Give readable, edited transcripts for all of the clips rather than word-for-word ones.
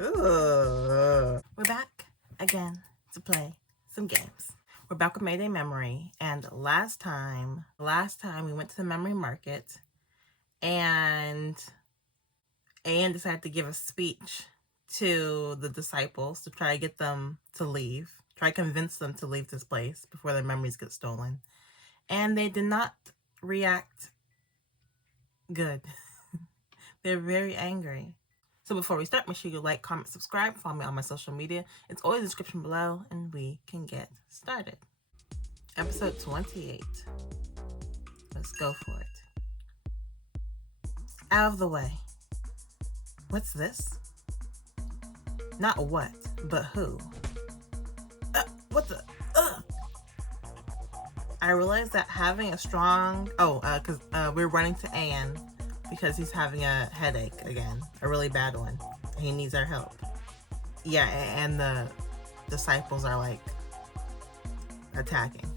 We're back again to play some games. We're back with Mayday Memory, and last time we went to the memory market, and Anne decided to give a speech to the disciples to try to get them to leave, try to convince them to leave this place before their memories get stolen. And they did not react good. They're very angry. So before we start, make sure you like, comment, subscribe, follow me on my social media. It's always in the description below, and we can get started. Episode 28. Let's go for it. Out of the way. What's this? Not what, but who. What the? I realized that having a strong... because we're running to Anne because he's having a headache again. A really bad one. He needs our help. Yeah, and the disciples are, like, attacking.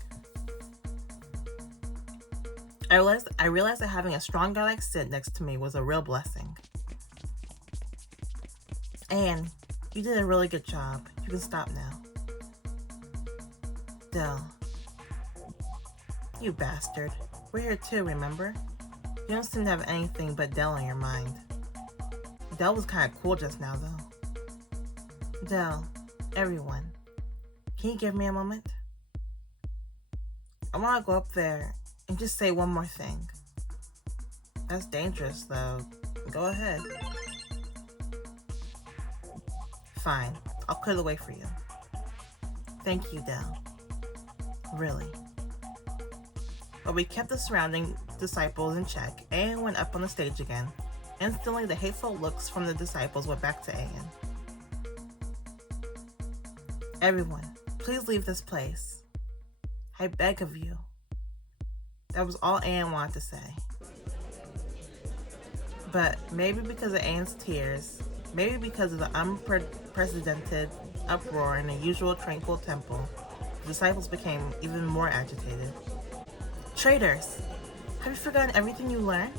I realized that having a strong guy like Sid next to me was a real blessing. Anne, you did a really good job. You can stop now. Dell. You bastard. We're here too, remember? You don't seem to have anything but Dell on your mind. Dell was kind of cool just now, though. Dell, everyone, can you give me a moment? I want to go up there and just say one more thing. That's dangerous, though. Go ahead. Fine. I'll clear the way for you. Thank you, Dell. Really. But we kept the surrounding disciples in check. Anne went up on the stage again. Instantly, the hateful looks from the disciples went back to Anne. Everyone, please leave this place. I beg of you. That was all Anne wanted to say. But maybe because of Anne's tears, maybe because of the unprecedented uproar in the usual tranquil temple, the disciples became even more agitated. Traitors! Have you forgotten everything you learned?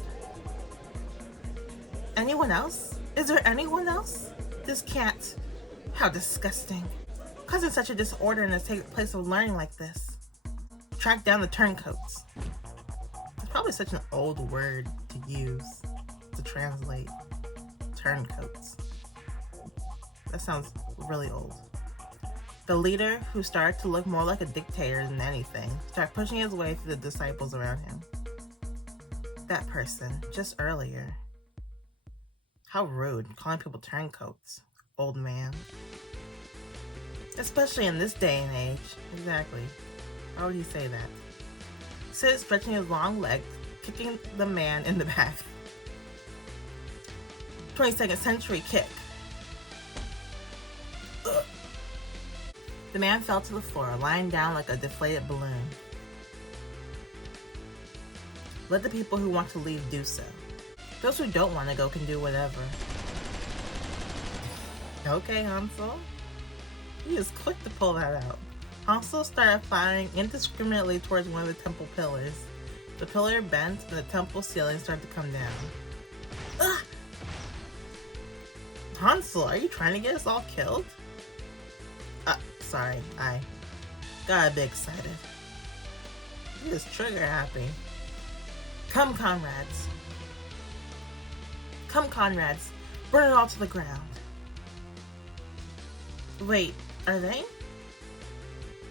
Anyone else? Is there anyone else? This can't... How disgusting. Causing such a disorder in the place of learning like this. Track down the turncoats. It's probably such an old word to use to translate. Turncoats. That sounds really old. The leader, who started to look more like a dictator than anything, started pushing his way through the disciples around him. That person, just earlier. How rude, calling people turncoats, old man. Especially in this day and age. Exactly. Why would he say that? Sid stretching his long leg, kicking the man in the back. 22nd century kick. Ugh. The man fell to the floor, lying down like a deflated balloon. Let the people who want to leave do so. Those who don't want to go can do whatever. Okay, hansol. He is quick to pull that out. hansol started firing indiscriminately towards one of the temple pillars. The pillar bent and the temple ceiling started to come down. Ugh! hansol, are you trying to get us all killed? Sorry, I got a bit excited. He is trigger happy. Come, comrades. Come, comrades. Burn it all to the ground. Wait, are they?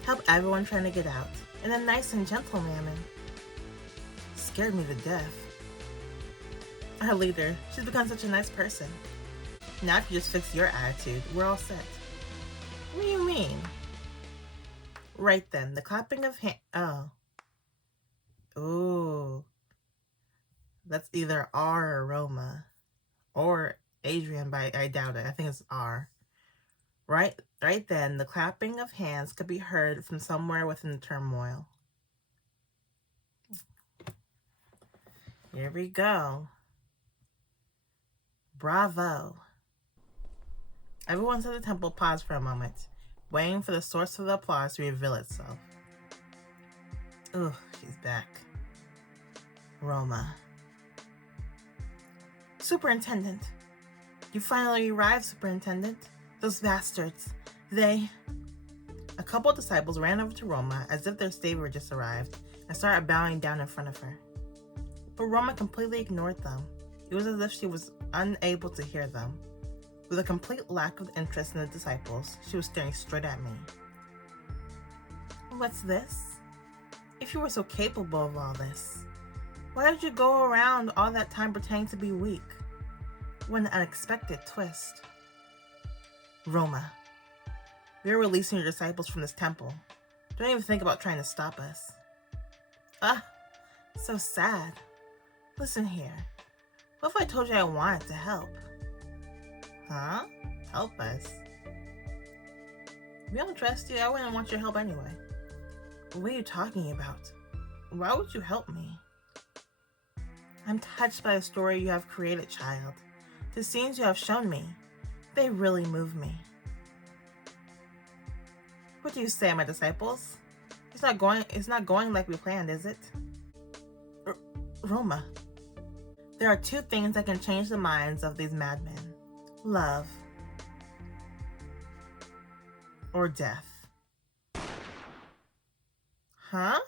Help everyone trying to get out. In a nice and gentle manner. Scared me to death. Our leader, she's become such a nice person. Now if you just fix your attitude, we're all set. What do you mean? Right then, the clapping of hands. Oh. Ooh. That's either R or Roma. Or Adrian, but I doubt it. I think it's R. Right then, the clapping of hands could be heard from somewhere within the turmoil. Here we go. Bravo. Everyone at the temple paused for a moment, waiting for the source of the applause to reveal itself. Ugh, she's back. Roma. Superintendent, You finally arrived, Superintendent. Those bastards. A couple of disciples ran over to Roma as if their savior just arrived and started bowing down in front of her. But Roma completely ignored them. It was as if she was unable to hear them. With a complete lack of interest in the disciples, she was staring straight at me. What's this? If you were so capable of all this, why did you go around all that time pretending to be weak? What an unexpected twist. Roma, we are releasing your disciples from this temple. Don't even think about trying to stop us. So sad. Listen here. What if I told you I wanted to help? Huh? Help us? If we don't trust you, I wouldn't want your help anyway. What are you talking about? Why would you help me? I'm touched by the story you have created, child. The scenes you have shown me, they really move me. What do you say, my disciples? It's not going like we planned, is it? Roma. There are two things that can change the minds of these madmen. Love or death. Huh?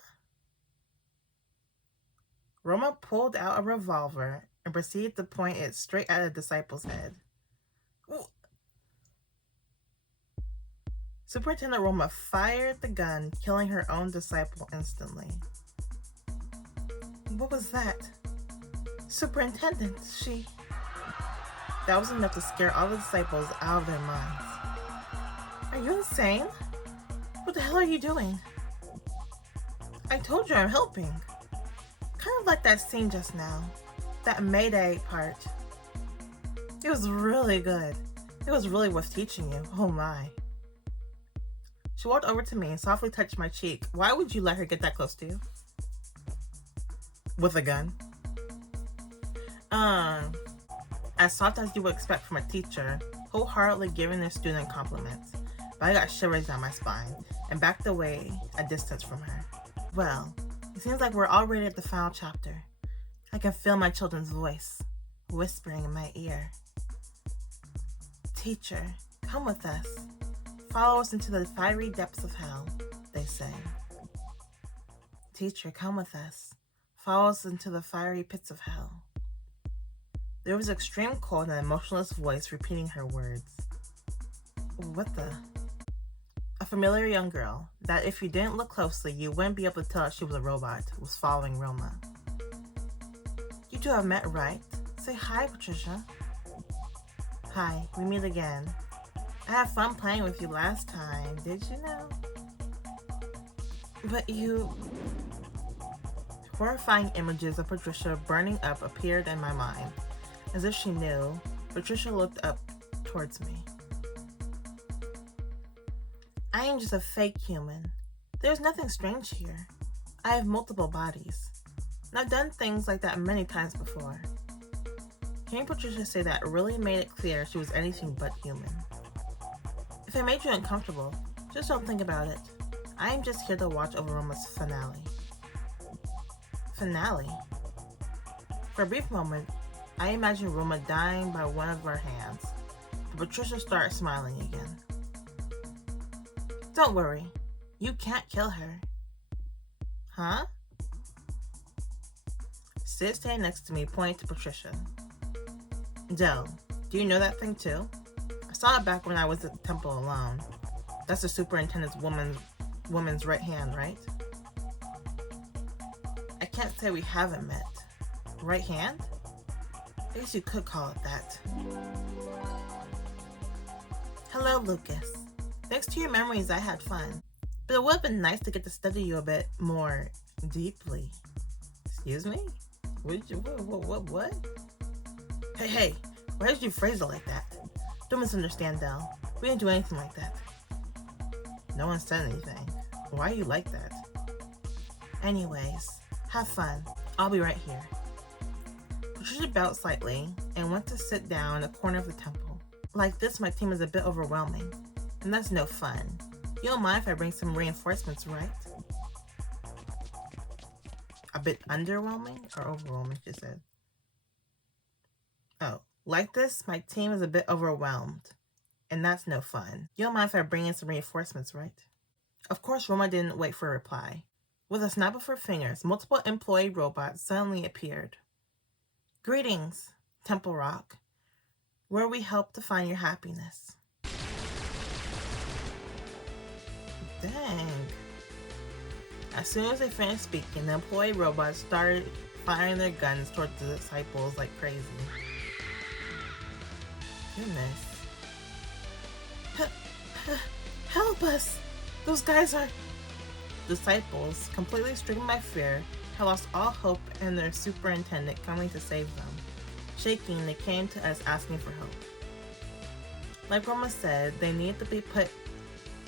Roma pulled out a revolver and proceeded to point it straight at a disciple's head. Ooh. Superintendent Roma fired the gun, killing her own disciple instantly. What was that? Superintendent, That was enough to scare all the disciples out of their minds. Are you insane? What the hell are you doing? I told you I'm helping. Kind of like that scene just now. That Mayday part. It was really good. It was really worth teaching you. Oh my. She walked over to me and softly touched my cheek. Why would you let her get that close to you? With a gun? As soft as you would expect from a teacher, wholeheartedly giving their student compliments. But I got shivers down my spine and backed away a distance from her. Well, it seems like we're already at the final chapter. I can feel my children's voice, whispering in my ear. Teacher, come with us. Follow us into the fiery depths of hell, they say. Teacher, come with us. Follow us into the fiery pits of hell. There was extreme cold and an emotionless voice repeating her words. What the? A familiar young girl, that if you didn't look closely, you wouldn't be able to tell she was a robot, was following Roma. You two have met, right? Say hi, Patricia. Hi, we meet again. I had fun playing with you last time, did you know? But you... Horrifying images of Patricia burning up appeared in my mind. As if she knew, Patricia looked up towards me. I am just a fake human. There's nothing strange here. I have multiple bodies. And I've done things like that many times before. Hearing Patricia say that really made it clear she was anything but human. If I made you uncomfortable, just don't think about it. I am just here to watch over Roma's finale. Finale? For a brief moment, I imagined Roma dying by one of our hands, but Patricia started smiling again. Don't worry, you can't kill her. Huh? Sid stayed next to me, pointing to Patricia. Dell, do you know that thing too? I saw it back when I was at the temple alone. That's the superintendent's woman's right hand, right? I can't say we haven't met. Right hand? I guess you could call it that. Hello, Lucas. Thanks to your memories, I had fun. But it would have been nice to get to study you a bit more deeply. Excuse me? What? Hey, why did you phrase it like that? Don't misunderstand, Dell. We didn't do anything like that. No one said anything. Why are you like that? Anyways, have fun. I'll be right here. Patricia bowed slightly and went to sit down in the corner of the temple. Like this, my team is a bit overwhelming, and that's no fun. You don't mind if I bring some reinforcements, right? A bit underwhelming or overwhelming, she said. Oh, Like this, my team is a bit overwhelmed, and that's no fun. You don't mind if I bring in some reinforcements, right? Of course, Roma didn't wait for a reply. With a snap of her fingers, multiple employee robots suddenly appeared. Greetings, Temple Rock, where we help to find your happiness. Dang. As soon as they finished speaking, the employee robots started firing their guns towards the disciples like crazy. Goodness. Help us! Those guys are... Disciples, completely stricken by fear, had lost all hope in their superintendent coming to save them. Shaking, they came to us asking for help. Like Roma said, they needed to be put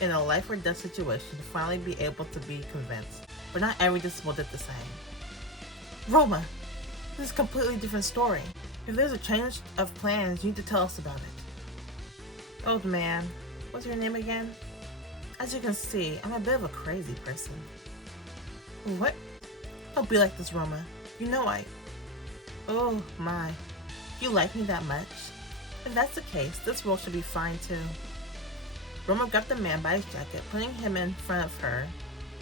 in a life or death situation to finally be able to be convinced. But not every disciple did the same. Roma, this is a completely different story. If there's a change of plans, you need to tell us about it. Old man, what's your name again? As you can see, I'm a bit of a crazy person. What? Don't be like this, Roma. You know Oh my. You like me that much? If that's the case, this role should be fine too. Roma grabbed the man by his jacket, putting him in front of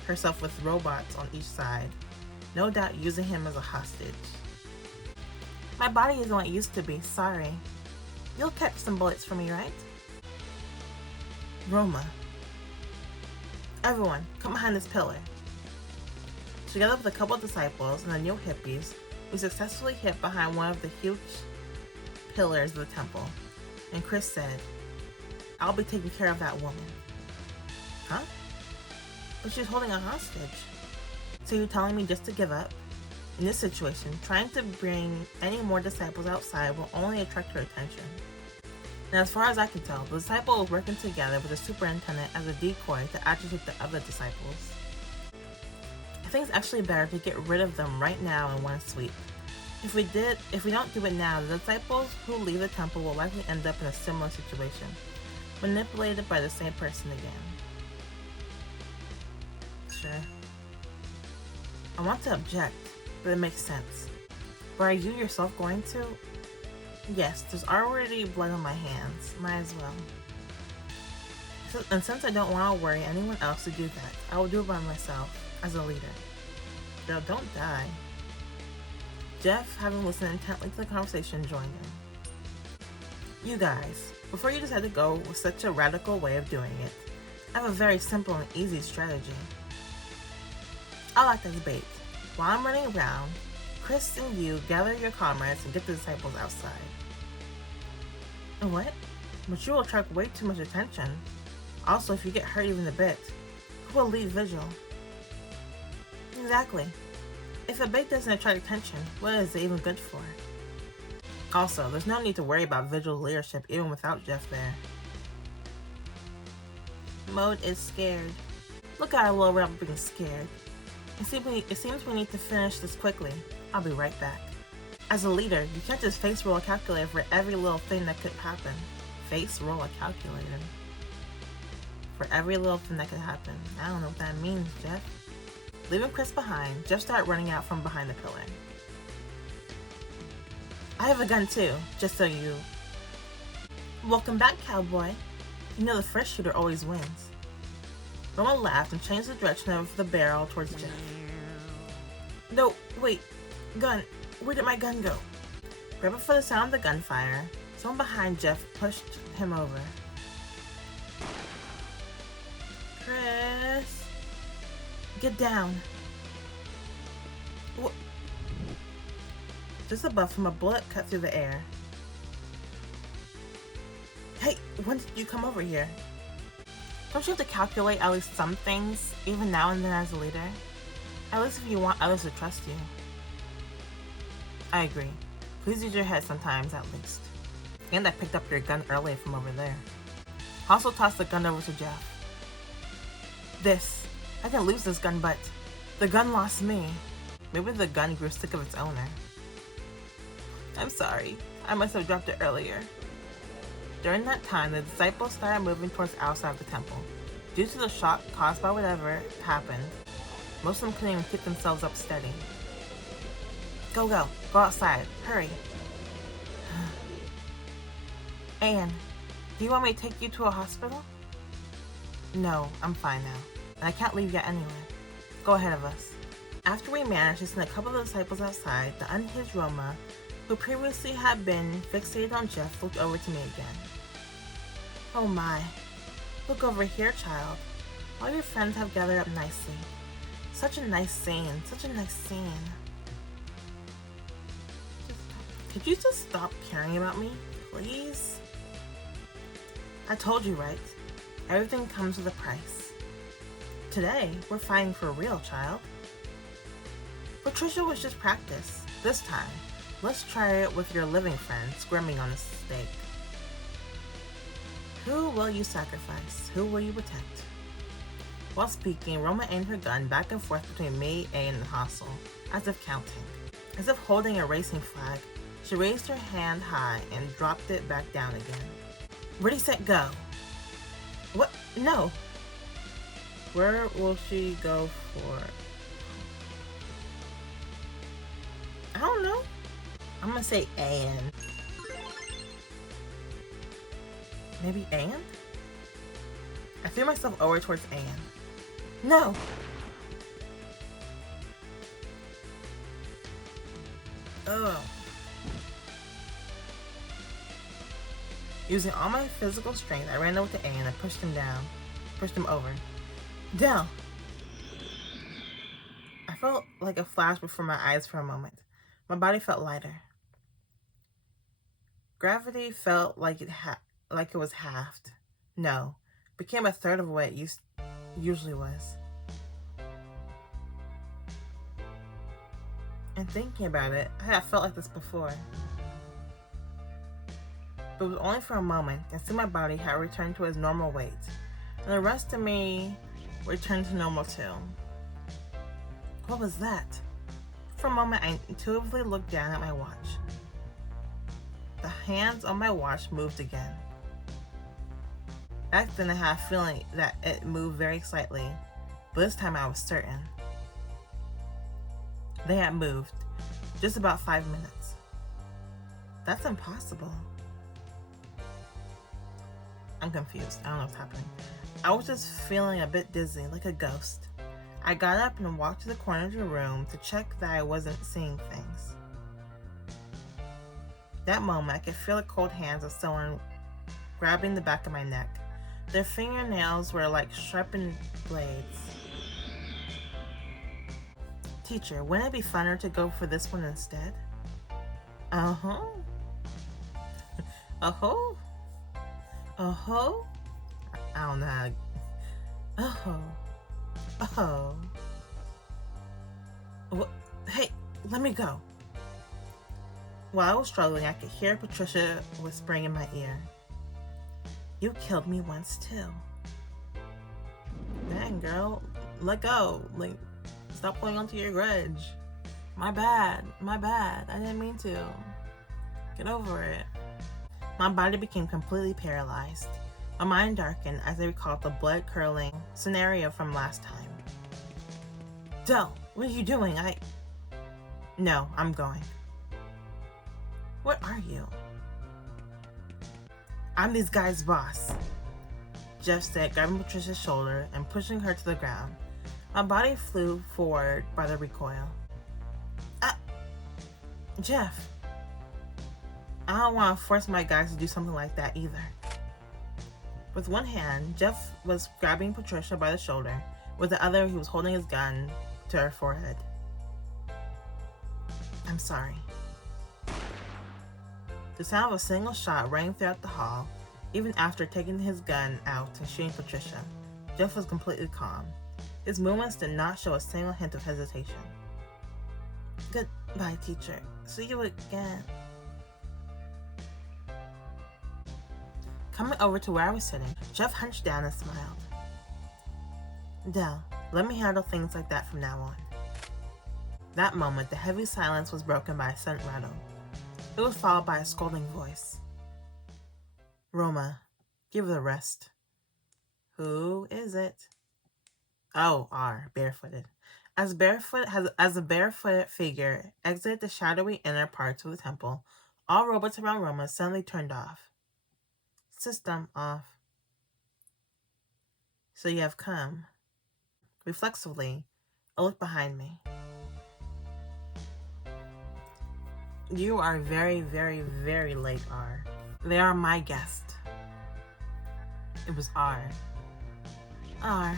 herself with robots on each side, no doubt using him as a hostage. My body isn't what it used to be, sorry. You'll catch some bullets for me, right? Roma. Everyone, come behind this pillar. Together with a couple of disciples and the new hippies, we successfully hid behind one of the huge pillars of the temple, and Chris said, I'll be taking care of that woman. Huh? But she's holding a hostage. So you're telling me just to give up? In this situation, trying to bring any more disciples outside will only attract her attention. And as far as I can tell, the disciple was working together with the superintendent as a decoy to agitate the other disciples. I think it's actually better to get rid of them right now in one sweep. If we don't do it now, the disciples who leave the temple will likely end up in a similar situation, manipulated by the same person again. Sure. I want to object, but it makes sense. But are you yourself going to? Yes, there's already blood on my hands. Might as well. And since I don't want to worry anyone else to do that, I will do it by myself, as a leader. Girl, don't die. Jeff, having listened intently to the conversation, joined in. You guys, before you decide to go with such a radical way of doing it, I have a very simple and easy strategy. I'll act as bait. While I'm running around, Chris and you gather your comrades and get the disciples outside. What? But you will attract way too much attention. Also, if you get hurt even a bit, who will lead vigil? Exactly. If a bait doesn't attract attention, what is it even good for? Also, there's no need to worry about vigil leadership even without Jeff there. Mode is scared. Look at our little rabbit being scared. It seems we need to finish this quickly. I'll be right back. As a leader, you can't just face roll a calculator for every little thing that could happen. Face roll a calculator. For every little thing that could happen. I don't know what that means, Jeff. Leaving Chris behind, Jeff started running out from behind the pillar. I have a gun too, just so you... Welcome back, cowboy. You know the first shooter always wins. Roma laughed and changed the direction of the barrel towards Jeff. No, wait. Gun. Where did my gun go? Grabbing for the sound of the gunfire, someone behind Jeff pushed him over. Chris. Get down. What? Just above him, a bullet cut through the air. Hey, when did you come over here? Don't you have to calculate at least some things, even now and then as a leader? At least if you want others to trust you. I agree. Please use your head sometimes, at least. And I picked up your gun earlier from over there. Also tossed the gun over to Jeff. I didn't lose this gun, but the gun lost me. Maybe the gun grew sick of its owner. I'm sorry. I must have dropped it earlier. During that time, the disciples started moving towards the outside of the temple. Due to the shock caused by whatever happened, most of them couldn't even keep themselves up steady. Go outside, hurry. Anne, do you want me to take you to a hospital? No, I'm fine now, and I can't leave yet anyway. Go ahead of us. After we managed to send a couple of disciples outside, the unhinged Roma, who previously had been fixated on Jeff, looked over to me again. Oh my. Look over here, child. All your friends have gathered up nicely. Such a nice scene. Such a nice scene. Could you just stop caring about me, please? I told you, right? Everything comes with a price. Today, we're fighting for real, child. Patricia was just practice. This time, let's try it with your living friend squirming on a stake. Who will you sacrifice? Who will you protect? While speaking, Roma aimed her gun back and forth between me, A, and the hansol, as if counting. As if holding a racing flag, she raised her hand high and dropped it back down again. Ready, set, go. What? No. Where will she go for? I don't know. I'm gonna say Anne. Maybe Anne? I threw myself over towards Anne. No! Ugh. Using all my physical strength, I ran over to Anne and pushed him down. Pushed him over. Dell! I felt like a flash before my eyes for a moment. My body felt lighter. Gravity felt like it was halved. No, became a third of what it usually was. And thinking about it, I had felt like this before. But it was only for a moment, and soon my body had returned to its normal weight, and the rest of me returned to normal too. What was that? For a moment, I intuitively looked down at my watch. The hands on my watch moved again. Back then I had a feeling that it moved very slightly, but this time I was certain. They had moved just about 5 minutes. That's impossible. I'm confused. I don't know what's happening. I was just feeling a bit dizzy, like a ghost. I got up and walked to the corner of the room to check that I wasn't seeing things. That moment, I could feel the cold hands of someone grabbing the back of my neck. Their fingernails were like sharpened blades. Teacher, wouldn't it be funner to go for this one instead? Uh-huh. Uh-huh. Uh-huh. I don't know how to... Oh. Oh. What? Hey, let me go. While I was struggling, I could hear Patricia whispering in my ear. You killed me once too. Dang, girl. Let go. Like, stop holding onto your grudge. My bad. My bad. I didn't mean to. Get over it. My body became completely paralyzed. My mind darkened as I recalled the blood-curdling scenario from last time. Dell, what are you doing? No, I'm going. What are you? I'm these guys' boss, Jeff said, grabbing Patricia's shoulder and pushing her to the ground. My body flew forward by the recoil. Jeff. I don't want to force my guys to do something like that either. With one hand, Jeff was grabbing Patricia by the shoulder. With the other, he was holding his gun to her forehead. I'm sorry. The sound of a single shot rang throughout the hall. Even after taking his gun out and shooting Patricia, Jeff was completely calm. His movements did not show a single hint of hesitation. Goodbye, teacher. See you again. Coming over to where I was sitting, Jeff hunched down and smiled. Dell, let me handle things like that from now on. That moment, the heavy silence was broken by a sudden rattle. It was followed by a scolding voice. Roma, give the rest. Who is it? Oh, R, barefooted. As a barefooted figure exited the shadowy inner parts of the temple, all robots around Roma suddenly turned off. System off. So you have come. Reflexively, I look behind me. You are very, very, very late, R. They are my guest. It was R. R.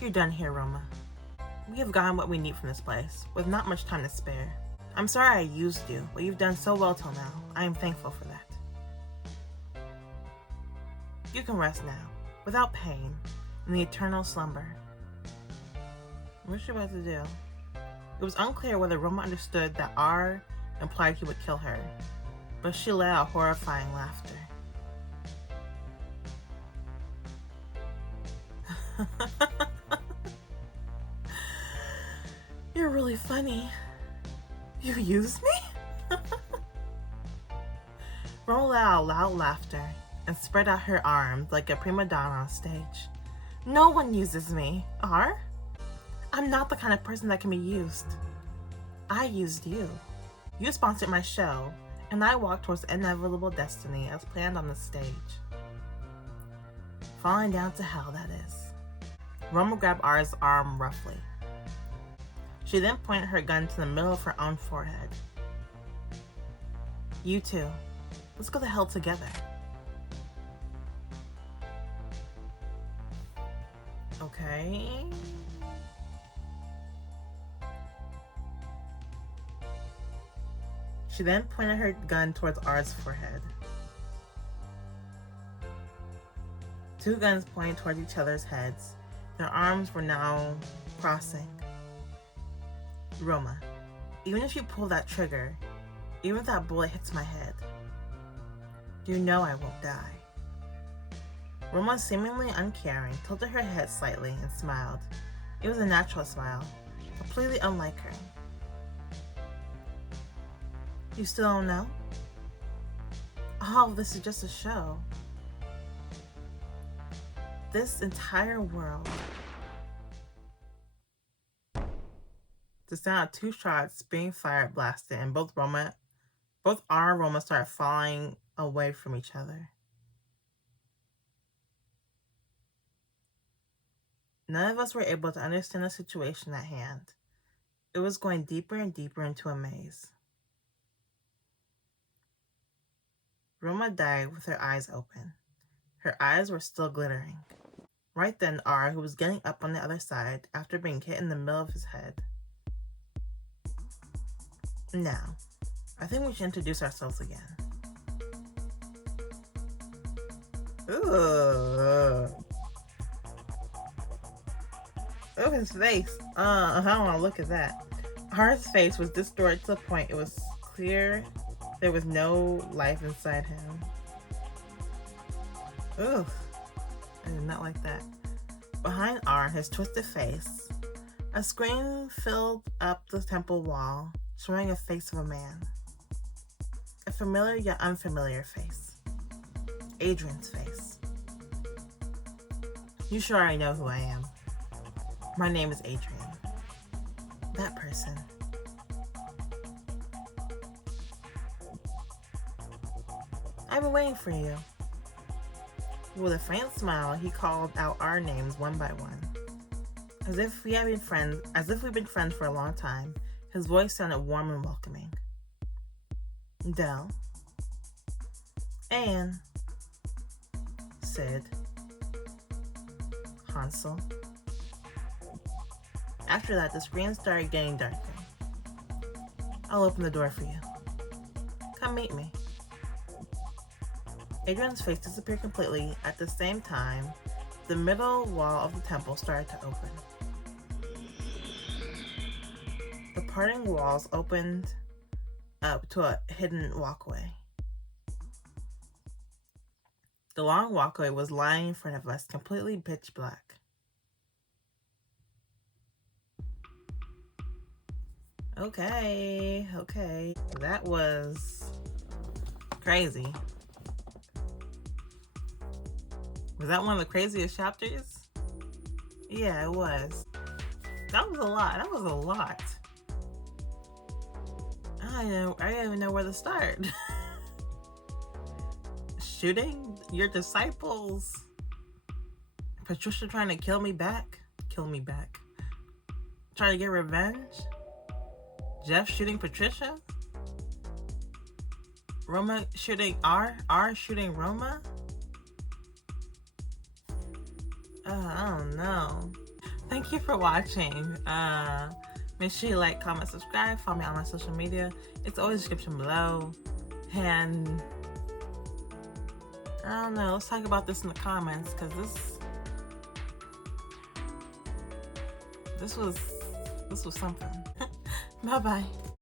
You're done here, Roma. We have gotten what we need from this place, with not much time to spare. I'm sorry I used you, but you've done so well till now. I am thankful for that. You can rest now, without pain, in the eternal slumber. What's she about to do? It was unclear whether Roma understood that R implied he would kill her, but she let out horrifying laughter. You're really funny. You used me? Roma let out loud laughter and spread out her arms like a prima donna on stage. No one uses me, R. I'm not the kind of person that can be used. I used you. You sponsored my show, and I walked towards inevitable destiny as planned on the stage. Falling down to hell, that is. Roma grabbed R's arm roughly. She then pointed her gun to the middle of her own forehead. You two, let's go to hell together. Okay. She then pointed her gun towards R's forehead. Two guns pointed towards each other's heads. Their arms were now crossing. Roma, even if you pull that trigger, even if that bullet hits my head, you know I won't die. Roma, seemingly uncaring, tilted her head slightly and smiled. It was a natural smile, completely unlike her. You still don't know? All of this is just a show. This entire world. The sound of two shots being fired blasted, and both R and Roma started falling away from each other. None of us were able to understand the situation at hand. It was going deeper and deeper into a maze. Roma died with her eyes open. Her eyes were still glittering. Right then, R, who was getting up on the other side after being hit in the middle of his head. Now, I think we should introduce ourselves again. Ooh. Oh, his face. I don't want to look at that. R's face was distorted to the point it was clear there was no life inside him. Ugh. I did not like that. Behind R, his twisted face, a screen filled up the temple wall, showing a face of a man. A familiar yet unfamiliar face. Adrian's face. You sure I know who I am? My name is Adrian. That person. I've been waiting for you. With a faint smile, he called out our names one by one. As if we'd been friends for a long time, his voice sounded warm and welcoming. Dell. Anne. Sid. Hansol. After that, the screen started getting darker. I'll open the door for you. Come meet me. Adrian's face disappeared completely. At the same time, the middle wall of the temple started to open. The parting walls opened up to a hidden walkway. The long walkway was lying in front of us, completely pitch black. Okay. That was crazy. Was that one of the craziest chapters? Yeah, it was. That was a lot. I don't even know where to start. shooting your disciples. Patricia trying to kill me back. Kill me back. Trying to get revenge. Jeff shooting Patricia. Roma shooting R shooting Roma. I don't know. Thank you for watching. Make sure you like, comment, subscribe. Follow me on my social media. It's always in the description below. And I don't know. Let's talk about this in the comments, because this was something. Bye bye.